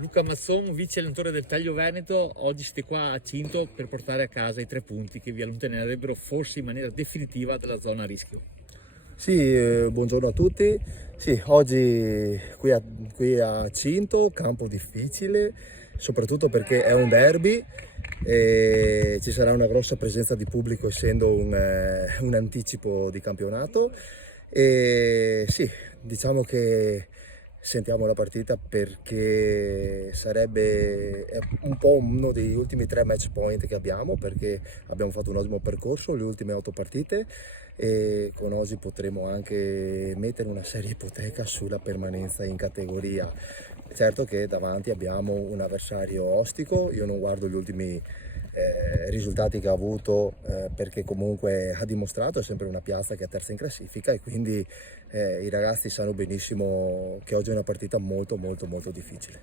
Luca Mazzon, vice allenatore del Taglio Veneto, oggi siete qua a Cinto per portare a casa i 3 punti che vi allontanerebbero forse in maniera definitiva dalla zona a rischio. Sì, buongiorno a tutti. Sì, oggi qui a Cinto, campo difficile, soprattutto perché è un derby e ci sarà una grossa presenza di pubblico essendo un anticipo di campionato. E sì, diciamo che sentiamo la partita perché sarebbe è un po' uno degli ultimi 3 match point che abbiamo, perché abbiamo fatto un ottimo percorso le ultime 8 partite e con oggi potremo anche mettere una seria ipoteca sulla permanenza in categoria. Certo che davanti abbiamo un avversario ostico, io non guardo gli ultimi risultati che ha avuto perché comunque ha dimostrato, è sempre una piazza che è terza in classifica e quindi i ragazzi sanno benissimo che oggi è una partita molto molto molto difficile.